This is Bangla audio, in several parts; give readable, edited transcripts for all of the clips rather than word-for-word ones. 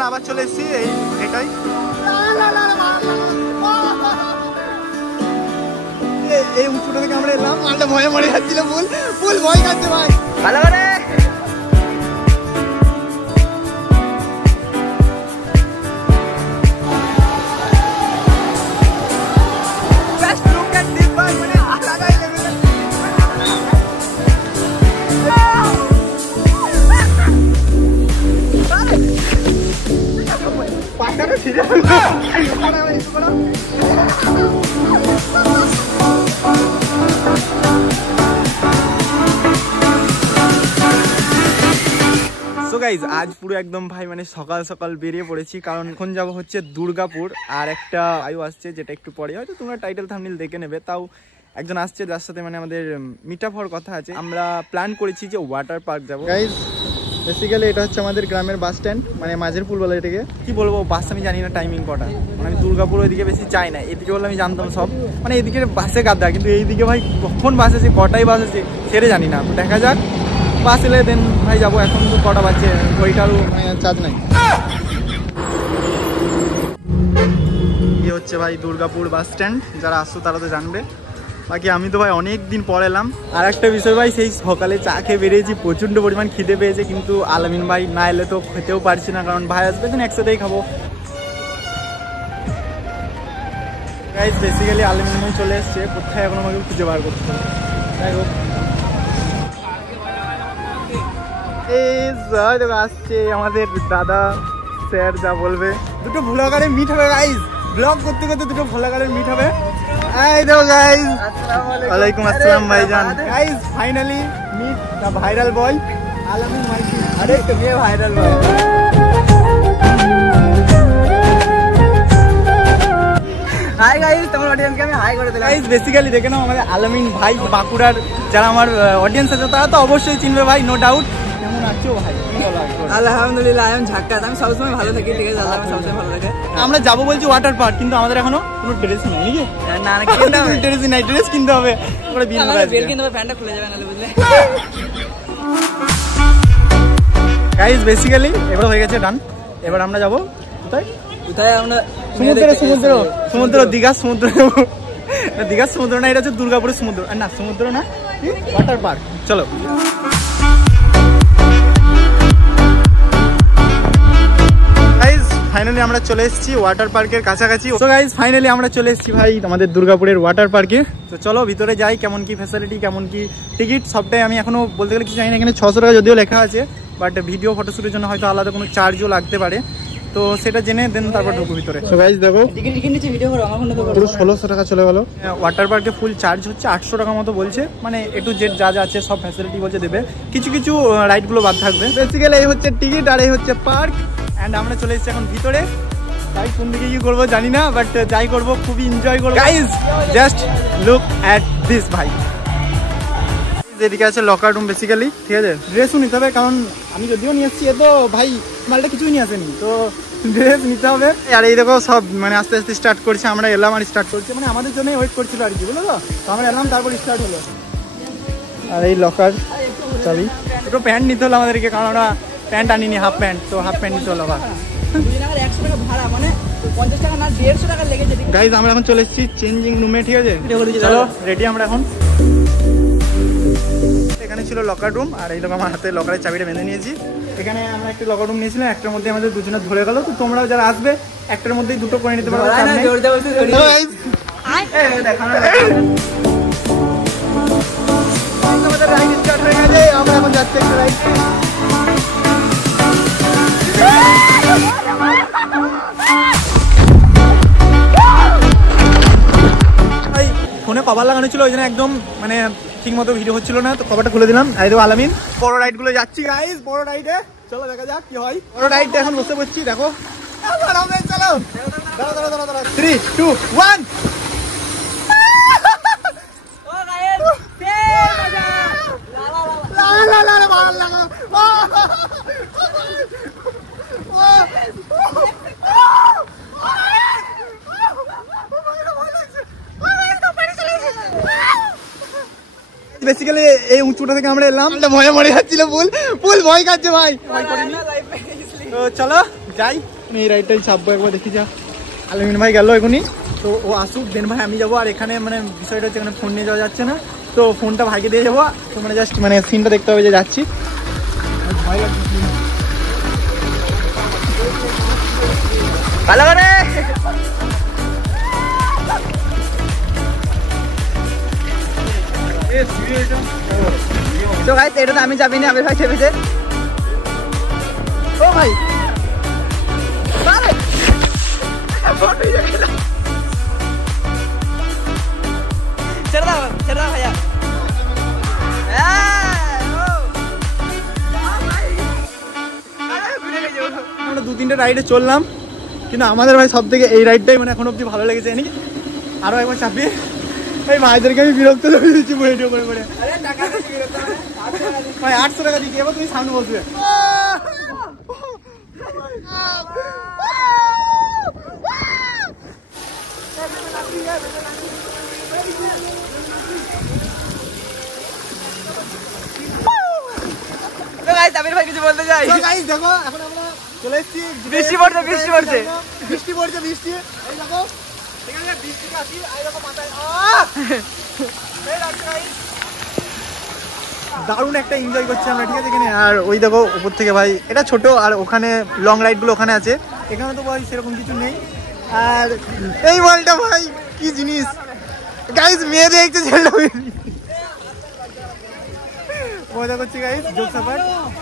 আমরা আবার চলে এসেছি এটাই। এই উঁচুটা থেকে আমরা এলাম, আমরা ভয়ে মরে যাচ্ছিল, ফুল ভয় কাটছে ভাই। ভালো করে আজ পুরো একদম ভাই মানে সকাল সকাল বেরিয়ে পড়েছি, কারণ এখন যাবো হচ্ছে দুর্গাপুর। আর একটা আয়ু আসছে যেটা একটু পরে, হয়তো তোমরা টাইটেল থাম্বনেল দেখে নেবে। তাও একজন আসছে যার সাথে মানে আমাদের মিট আপ হওয়ার কথা আছে। আমরা প্ল্যান করেছি যে ওয়াটার পার্ক যাবো। গাইজ বেসিক্যালি এটা হচ্ছে আমাদের গ্রামের বাস স্ট্যান্ড, মানে মাঝের পুল বলে এটাকে। কি বলবো, বাস আমি জানি না টাইমিং কটা, মানে আমি দুর্গাপুর ওইদিকে বেশি যাই না। এদিকে বলে আমি জানতাম সব, মানে এদিকে বাসে গাদা, কিন্তু এইদিকে ভাই কখন বাস আছে, কটাই বাস আছে সেটা জানি না। তো দেখা যাক, বাস এলে দেন ভাই যাবো। এখন তো কটা বাজছে, ওইটারও মানে চার্জ নাই। এই হচ্ছে ভাই দুর্গাপুর বাস স্ট্যান্ড, যারা আসছো তারা তো জানবে। বাকি আমি তো ভাই অনেক দিন পর এলাম। আর একটা বিষয় ভাই, সেই সকালে চা খেয়ে বেরিয়েছি, প্রচণ্ড পরিমাণ খিদে পেয়েছে, কিন্তু আলামিন ভাই না এলে তো খেতেও পারছি না, কারণ ভাই আসবে দিন একসাথেই খাবো। গাইজ বেসিক্যালি আলামিন ভাই চলে এসছে, কোথায় এখন আমাকে খুঁজে বার করতে হবে। যাই হোক, আসছে আমাদের দাদা স্যার, যা বলবে। দুটো ভ্লগারে মিট হবে গাইজ, ব্লগ করতে করতে দুটো ভ্লগারে মিট হবে। এই দেখো গাইজ, ওয়ালাইকুম আসসালাম ভাইজান। Guys finally meet the viral boy Alamin Miki. আরে তুমি ভাইরাল বয়। হাই গাইজ, তোমার অডিয়েন্সকে আমি হাই করে দিলাম। গাইজ বেসিক্যালি দেখে নাও, আমাদের আলামিন ভাই বাঁকুড়ার যারা আমার অডিয়েন্স আছে তারা তো অবশ্যই চিনবে ভাই, নো ডাউট। কেমন আছো ভাই? আলহামদুলিল্লাহ, আমি ঝাক্কাস, আমি সবসময় ভালো থাকি। ঠিক আছে, আমি সবসময় ভালো থাকি। আমরা যাবো বলছি ওয়াটার পার্ক, কিন্তু আমাদের এখনো কোনো ড্রেস নেই নাকি? না না, কিনতে হবে। ড্রেস নাই, ড্রেস কিনতে হবে। পুরো বিল হবে, বিল কিনতে হবে, প্যান্টটা খুলে যাবে না বুঝলে। গাইস বেসিক্যালি এবার হয়ে গেছে ডান। এবার আমরা যাবো কোথায়? কোথায় আমরা? সমুদ্র দীঘার সমুদ্র। দীঘার সমুদ্র না, এটা হচ্ছে দুর্গাপুরের সমুদ্র। না সমুদ্র না, ওয়াটার পার্ক। চলো ফাইনালি আমরা চলে এসেছি ওয়াটার পার্কের কাছাকাছি। তো গাইজ ফাইনালি আমরা চলে এসেছি ভাই আমাদের দুর্গাপুরের ওয়াটার পার্কে। তো চলো ভিতরে যাই, কেমন কি ফ্যাসিলিটি, কেমন কি টিকিট, সবটাই আমি এখনো বলতে গেলে কিছু জানি না। এখানে 600 টাকা যদিও লেখা আছে, বাট ভিডিও ফটোশুটের জন্য হয়তো আলাদা কোনো চার্জও লাগতে পারে। তো সেটা জেনে দেন তারপর ঢুকবো ভিতরে। সো গাইজ দেখো, পুরো 1600 টাকা চলে গেল। ওয়াটার পার্কে ফুল চার্জ হচ্ছে 800 টাকা মতো বলছে, মানে এ টু জেড যা যা আছে সব ফ্যাসিলিটি বলছে দেবে, কিছু কিছু রাইডগুলো বাদ থাকবে। বেসিক্যালি এই হচ্ছে টিকিট আর এই হচ্ছে পার্ক। অ্যান্ড আমরা চলে এসেছি এখন ভিতরে। তাই কোন দিকে কি করবো জানি না, বাট যাই করবো খুবই এনজয় করবো। Guys just look at this ভাই। এদিকে আছে লকার রুম বেসিক্যালি, ঠিক আছে। ড্রেসও নিতে হবে, কারণ আমি যদিও নিয়ে এসেছি, এ তো ভাই মালটা কিছুই নিয়ে আসেনি, তো ড্রেস নিতে হবে। আর এই দেখো সব মানে আস্তে আস্তে স্টার্ট করছে। আমরা এলাম আর স্টার্ট করছে, মানে আমাদের জন্যই ওয়েট করছিল আর কি, বুঝলো তো। আমরা এলাম, তারপর স্টার্ট হলো। আর এই লকার চাবি। দুটো প্যান্ট নিতে হলো আমাদেরকে, কারণ আমরা প্যান্ট আনিনি, হাফ প্যান্ট, তো হাফ প্যান্ট নিতে হলো আবার। গাইজ আমরা এখন চলে এসেছি চেঞ্জিং রুমে, ঠিক আছে। চলো রেডি আমরা এখন। এখানে ছিল লকার রুম, আর এই লোক আমার হাতে লকারের চাবিটা বেঁধে নিয়েছি। এখানে আমরা একটা লকার রুম নিয়েছিলাম, একটার মধ্যে আমাদের দুজনে ধরে গেল। তো তোমরাও যারা আসবে একটার মধ্যেই দুটো করে নিতে পারবে। আমরা এখন যাচ্ছি একটা রাইড। ফোনে কভার লাগানো ছিল, ওই জন্য একদম মানে ঠিক মতো ভিডিও হচ্ছিল না, তো কভারটা খুলে দিলাম। আর দেখো আলামিন বড় রাইড গুলো যাচ্ছি গাইস, বড় রাইডে। চলো দেখা যাক কি হয়। বড় রাইডে এখন বসে পড়ছি, দেখো। চলো 3, 2, 1। বেসিক্যালি এই উঁচুটা থেকে আমরা এলাম, ভয়ে মরে যাচ্ছিল, ফুল ভয় কাটছে ভাই। তো চলো যাই, আমি এই রাইডটাই চাপবো একবার, দেখি যা। আলমিন ভাই গেল এখনই, তো ও আসুক, দেন ভাই আমি যাবো। আর এখানে মানে বিষয়টা হচ্ছে এখানে ফোন নিয়ে যাওয়া যাচ্ছে না, তো ফোনটা ভাইকে দিয়ে যাবো। তো মানে জাস্ট মানে সিনটা দেখতে হবে যে যাচ্ছি। ভয় লাগছে ভালো করে। তো গাইস এটা তো আমি যাবিনি, আমির ভাই চেপেছে। ও ভাই ছেড়ে দাও ভাইয়া। আমরা 2-3টে রাইডে চললাম, কিন্তু আমাদের ভাই সব থেকে এই রাইডটাই মানে এখন অব্দি ভালো লেগেছে। নাকি আরো একবার চাপিয়ে এই ভাইদেরকে আমি বিরক্ত করে দিচ্ছি বইটা করে করে। ভাই 800 টাকা দিচ্ছি, এবার তুমি সামনে বসবে। আমির ভাই কিছু বলতে চাই। দেখো এখন আমরা চলে এসেছি, বৃষ্টি পড়ছে। বৃষ্টি এই দেখো, এখানে বৃষ্টি আসি, এই দেখো মাথায় দারুণ একটা এনজয় করছি আমরা, ঠিক আছে এখানে। আর ওই দেখো উপর থেকে ভাই, এটা ছোট, আর ওখানে লং রাইডগুলো ওখানে আছে, এখানে তো ভাই সেরকম কিছু নেই। আর এই বলটা ভাই কি জিনিস গাইস, মেয়ে দেখতে ছেলে মজা করছি গাইস, জোক সাপার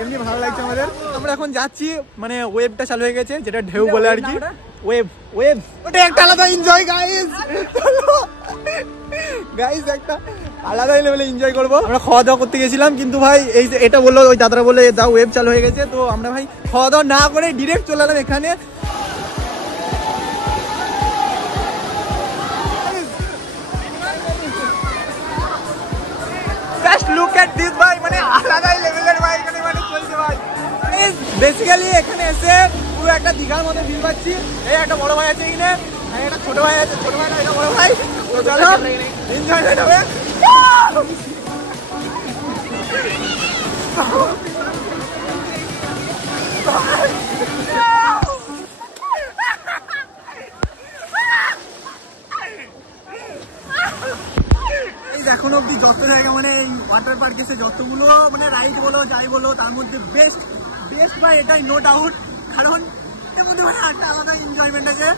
এমনি ভালো লাগছে আমাদের। আমরা এখন যাচ্ছি, মানে ওয়েভটা চালু হয়ে গেছে, যেটা ঢেউ বলে আর কি। ওয়েভ ওটা একটা আলাদা এনজয় গাইস, একটা আলাদা লেভেলে এনজয় করবো। আমরা খাওয়া দাওয়া করতে গেছিলাম, কিন্তু ভাই এই যে এটা বললো ওই দাদারা বলে দা ওয়েভ চালু হয়ে গেছে, তো আমরা ভাই খাওয়া দাওয়া না করে ডিরেক্ট চলে এলাম এখানে। Look at this ভাই, মানে আলাদাই লেভেলের ভাই এখানে মানে চলছে ভাই। বেসিক্যালি এখানে এসে পুরো একটা দীঘার মধ্যে ফিল পাচ্ছি। এই একটা বড় ভাই আছে এখানে, একটা ছোট ভাই আছে, ছোট ভাই না এটা বড় ভাই। তো চলো এনজয়মেন্ট হবে। এখন অব্দি যত জায়গা মানে এই ওয়াটার পার্কে এসে যতগুলো মানে রাইড বলো যাই বলো, তার মধ্যে বেস্ট ভাই এটাই নো ডাউট। কারণ এর মধ্যে মানে একটা আলাদা এনজয়মেন্ট আছে।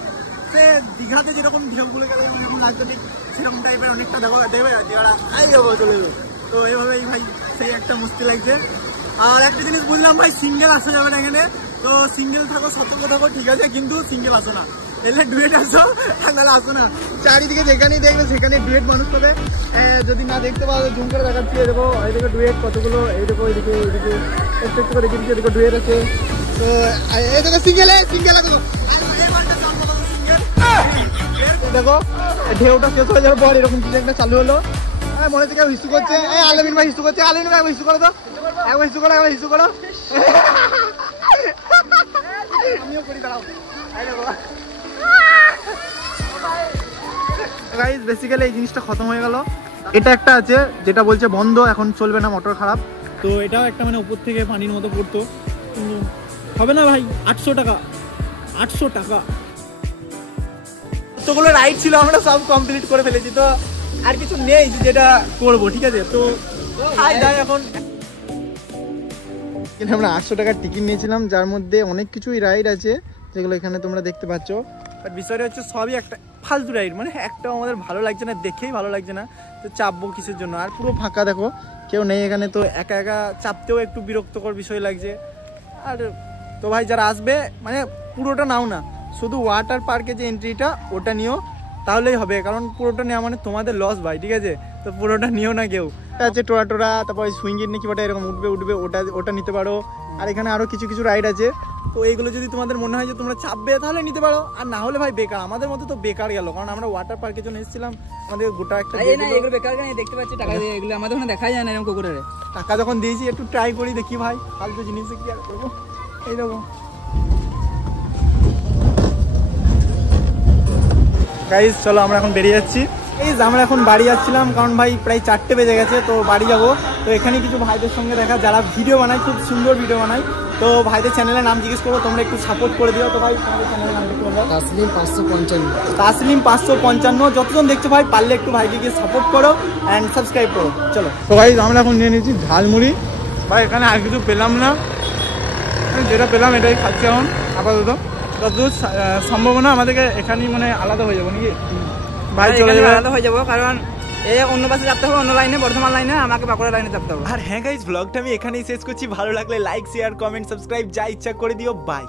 সে দীঘাতে যেরকম ঢেউগুলো গেলে এরকম লাগতো, ঠিক সেরকম টাইপের অনেকটা দেবে দীঘাটা এই যাবো চলে যাবো। তো এইভাবেই ভাই সেই একটা মুশকিল লাগছে। আর একটা জিনিস বুঝলাম ভাই, সিঙ্গেল আসা যাবে না এখানে। তো সিঙ্গেল থাকো, সতর্ক থাকো, ঠিক আছে, কিন্তু সিঙ্গেল আসো না, এলে ডুয়েট আসো, আর নাহলে আসো না। চারিদিকে যেখানেই দেখবে সেখানে ডুয়েট মানুষ পাবে। যদি না দেখতে পাও জুম করে দেখাচ্ছি, এদিকে এইদিকে ডুয়েট কতগুলো, এইদিকে ওইদিকে একটু একটু করে দেখে এদিকে ডুয়েট আছে। তো এই দেখো সিঙ্গেল দেখো, দেখো ঢেউটা শেষ হয়ে যাওয়ার পর এরকম কিছু একটা চালু হলো। মনে হচ্ছে কেউ হিসু করছে। আলমিন ভাই হিসু করছে, আলমিন ভাই হিসু করো তো, একবার হিসু করো। আমিও করি, দাঁড়াও। গাইস বেসিক্যালি এই জিনিসটা খতম হয়ে গেল। এটা একটা আছে যেটা বলছে বন্ধ, এখন চলবে না, মোটর খারাপ। তো এটাও একটা মানে উপর থেকে পানির মতো পড়তো, কিন্তু হবে না ভাই। 800 টাকা যতগুলো রাইড ছিল আমরা সব কমপ্লিট করে ফেলেছি, তো আর কিছু নেই যেটা করবো, ঠিক আছে। তো এখন আমরা 800 টাকার টিকিট নিয়েছিলাম, যার মধ্যে অনেক কিছুই রাইড আছে যেগুলো এখানে তোমরা দেখতে পাচ্ছ। বাট বিষয়টা হচ্ছে সবই একটা ফালতু রাইড, মানে একটাও আমাদের ভালো লাগছে না, দেখেই ভালো লাগছে না। তো চাপবো কিসের জন্য, আর পুরো ফাঁকা দেখো, কেউ নেই এখানে। তো একা একা চাপতেও একটু বিরক্তকর বিষয় লাগছে। আর তো ভাই যারা আসবে মানে পুরোটা নাও না, শুধু ওয়াটার পার্কে যে এন্ট্রিটা ওটা নিও, তাহলেই হবে। কারণ পুরোটা নেওয়া মানে তোমাদের লস ভাই, ঠিক আছে। তো পুরোটা নিও না কেউ। আছে টোরা, তারপর সুইঙ্গের নাকি ওটা এরকম উঠবে, ওটা নিতে পারো। আর এখানে আরো কিছু রাইড আছে, তো এইগুলো যদি তোমাদের মনে হয় যে তোমরা চাপবে তাহলে নিতে পারো, আর না হলে ভাই বেকার, আমাদের মতো তো বেকার গেল। কারণ আমরা ওয়াটার পার্কের জন্য এসেছিলাম, আমাদের গোটা একটা বেকার কেন দেখতে পাচ্ছি, টাকা দিয়ে এগুলো আমাদের ওখানে দেখা যায় না এরকম কুকুরের। টাকা যখন দিয়েছি একটু ট্রাই করি, দেখি ভাই ফালতু জিনিসে কি আর করবো। এই দেখো গাইস, চলো আমরা এখন বেরিয়ে যাচ্ছি। আমরা এখন বাড়ি যাচ্ছিলাম, কারণ ভাই প্রায় 4টে বেজে গেছে, তো বাড়ি যাবো। তো এখানে কিছু ভাইদের সঙ্গে দেখা যারা ভিডিও বানায়, খুব সুন্দর ভিডিও বানায়। তো ভাইদের চ্যানেলের নাম জিজ্ঞেস করবো, তোমরা একটু সাপোর্ট করে দিও। তো ভাই তোমাদের চ্যানেলের নাম একটু বলো। তাসলিম 555। তাসলিম 555। যতজন দেখছো ভাই পারলে একটু ভাইকে গিয়ে সাপোর্ট করো অ্যান্ড সাবস্ক্রাইব করো। চলো তো ভাই আমরা এখন নিয়ে নিয়েছি ঝালমুড়ি। ভাই এখানে আর কিছু পেলাম না, যেটা পেলাম এটাই খাচ্ছি এখন আপাতত। যতদূর সম্ভাবনা আমাদেরকে এখানেই মানে আলাদা হয়ে যাবো নাকি ভাই? চলে যাবে আলাদা হয়ে যাবো, কারণ এই অন্য বাসে চাপতে হবে, অন্য লাইনে, বর্ধমান লাইনে, আমাকে বাঁকুড়া লাইনে চাপতে হবে। আর হ্যাঁ গাইস, ব্লগটা আমি এখানেই শেষ করছি। ভালো লাগলে লাইক, শেয়ার, কমেন্ট, সাবস্ক্রাইব যা ইচ্ছা করে দিও। বাই।